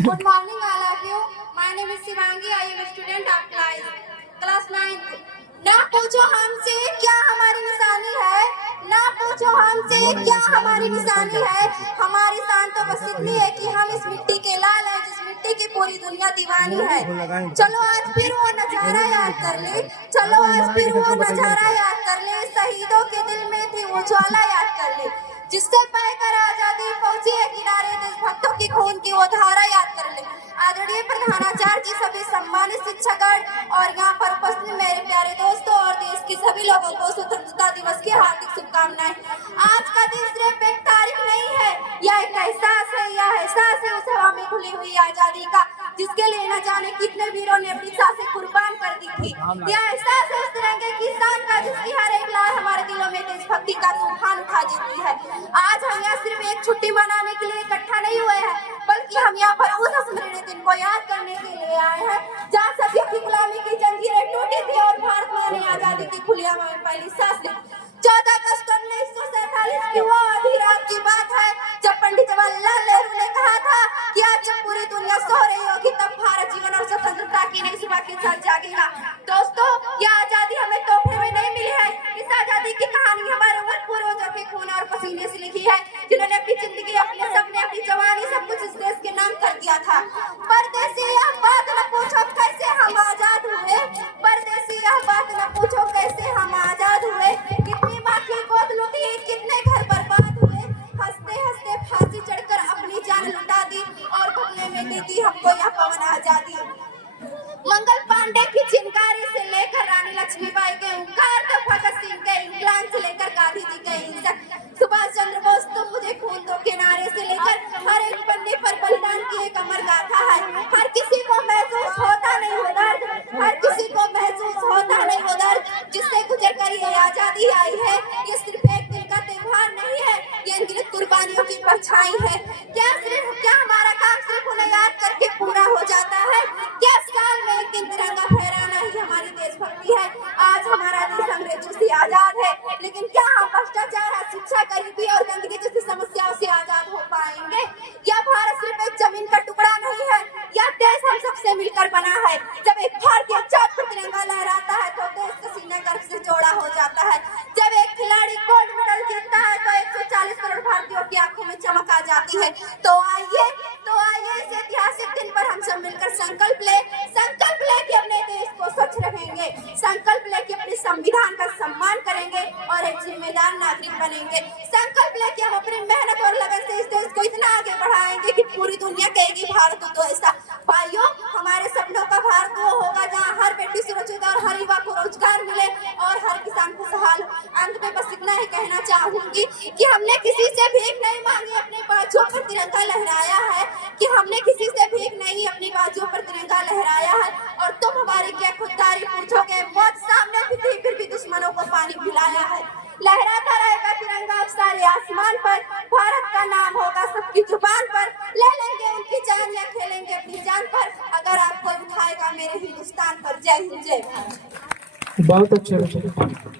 Good morning, all of you. My name is Shivangi. I am a student of class 9th. ना पूछो हमसे क्या हमारी निशानी है, ना पूछो हमसे क्या हमारी निशानी है। हमारी शान तो बस इतनी है कि हम इस मिट्टी के लाल हैं, जिस मिट्टी की पूरी दुनिया दीवानी है। चलो आज फिर वो नजारा याद कर ले, चलो आज फिर वो नजारा याद कर ले। शहीदों के दिल में थी वो ज्वाला याद कर ले, जिससे पाकर आजादी पहुंची है किनारे। देशभक्तों की खून की वो धारा याद कर ले। आदरणीय प्रधानाचार्य जी, सभी सम्मानित शिक्षकगण और यहाँ पर उपस्थित मेरे प्यारे दोस्तों और देश के सभी लोगों को स्वतंत्रता दिवस की हार्दिक शुभकामनाएं। आज का दिन सिर्फ एक तारीख नहीं है, यह एक एहसास है। यह एहसास है उस हवा में खुली हुई आजादी का, जिसके लिए न जाने कितने वीरों ने अपनी सांसें कुर्बान कर दी थी। यह एहसास है उस तिरंगे की शान का, जिसकी हर एक लहर हमारे दिलों में देशभक्ति का तूफान उठा देती है। आज हम यहाँ सिर्फ एक छुट्टी मनाने के लिए इकट्ठा नहीं हुए हैं, बल्कि हम यहाँ पर उस स्मरणीय दिन को याद करने के लिए आए हैं जहाँ सभी की गुलामी की जंजीरें टूटी थी और भारत माँ ने आजादी की खुली हवा में पहली सांस ली। 14 अगस्त 1947 की वो आधी रात की बात है, जब पंडित जवाहरलाल नेहरू ने कहा था कि आज जब पूरी दुनिया सो रही होगी तब भारत जीवन और स्वतंत्रता की नई सुबह के साथ जागेगा। दोस्तों, यह आजादी हमें तोहफे में नहीं मिली है। इस आजादी की कहानी हमारे उन पूर्वजों के खून और पसीने से लिखी है, जिन्होंने अपनी जिंदगी, अपने सपने, अपनी जवानी सब कुछ इस देश के नाम कर दिया था। परदेसी यह बात न पूछो कैसे हम आजाद हुए, परदेसी यह बात न पूछो कैसे हम आजाद हुए। कितनी माँ की गोद लुटी, कितने घर बर्बाद हुए। हंसते हंसते फांसी चढ़कर अपनी जान लुटा दी और बदले में दी थी हमको यह पवन आजादी। मंगल पांडे की चिंगारी से लेकर रानी लक्ष्मीबाई के ओंकार तक, भगत सिंह के इंकलाब से लेकर गांधी जी के हिंसक, सुभाष चंद्र बोस तुम मुझे खून दो के नारे से लेकर हर एक पन्ने पर बलिदान की एक अमर गाथा है। हर किसी को महसूस होता नहीं वो दर्द, हर किसी को महसूस होता नहीं वो दर्द, जिससे गुजर कर ये आजादी आई है। ये सिर्फ एक दिन का त्योहार नहीं है, ये अनगिनत कुर्बानियों की परछाई है। क्या हमारा काम सिर्फ उन्हें याद करके पूरा हो जाता है? क्या साल में एक दिन तिरंगा फहराना ही हमारी देशभक्ति है? आज हमारा देश अंग्रेजों से आजाद है, लेकिन क्या हम भ्रष्टाचार, शिक्षा, गरीबी और गंदगी जैसी समस्याओं से आजाद हो पाएंगे? यह भारत सिर्फ एक जमीन का टुकड़ा नहीं है, यह देश हम सबसे मिलकर बना है। जब एक भारतीय चाँद पर तिरंगा लहराता है तो देश का सीना गर्व से चौड़ा हो जाता है। जब एक खिलाड़ी गोल्ड मेडल जीतता है तो 140 करोड़ भारतीयों की आंखों में चमक आ जाती है। तो आइए इस ऐतिहासिक दिन पर हम सब मिलकर संकल्प ले कि अपने देश को स्वच्छ रखेंगे, संकल्प ले कि अपने संविधान का सम्मान करेंगे और एक जिम्मेदार नागरिक बनेंगे। संकल्प ले कि हम अपनी मेहनत और लगन से इस देश को इतना आगे बढ़ाएंगे कि पूरी दुनिया कहेगी भारत तो ऐसा। भाइयों, हमारे सपनों का भारत वो होगा जहाँ हर बेटी सुरक्षित और हर युवा को रोजगार मिले और हर किसान खुशहाल। अंत में बस इतना ही कहना चाहूंगी कि हमने किसी से भीख नहीं मांगी, अपने बाजुओं पर तिरंगा लहराया है, कि हमने किसी से भीख नहीं अपनी बाजुओं पर तिरंगा लहराया है। और तुम हमारी क्या खुददारी पूछोगे? मौत सामने भी थी फिर भी दुश्मनों को पानी पिलाया है। लहराता रहेगा तिरंगा सारे आसमान पर, भारत का नाम होगा सबकी जुबान पर। ले लेंगे उनकी जान या खेलेंगे अपनी जान पर, अगर आपको उठाएगा मेरे हिंदुस्तान पर। जय हिंद, जय भारत। बहुत अच्छे।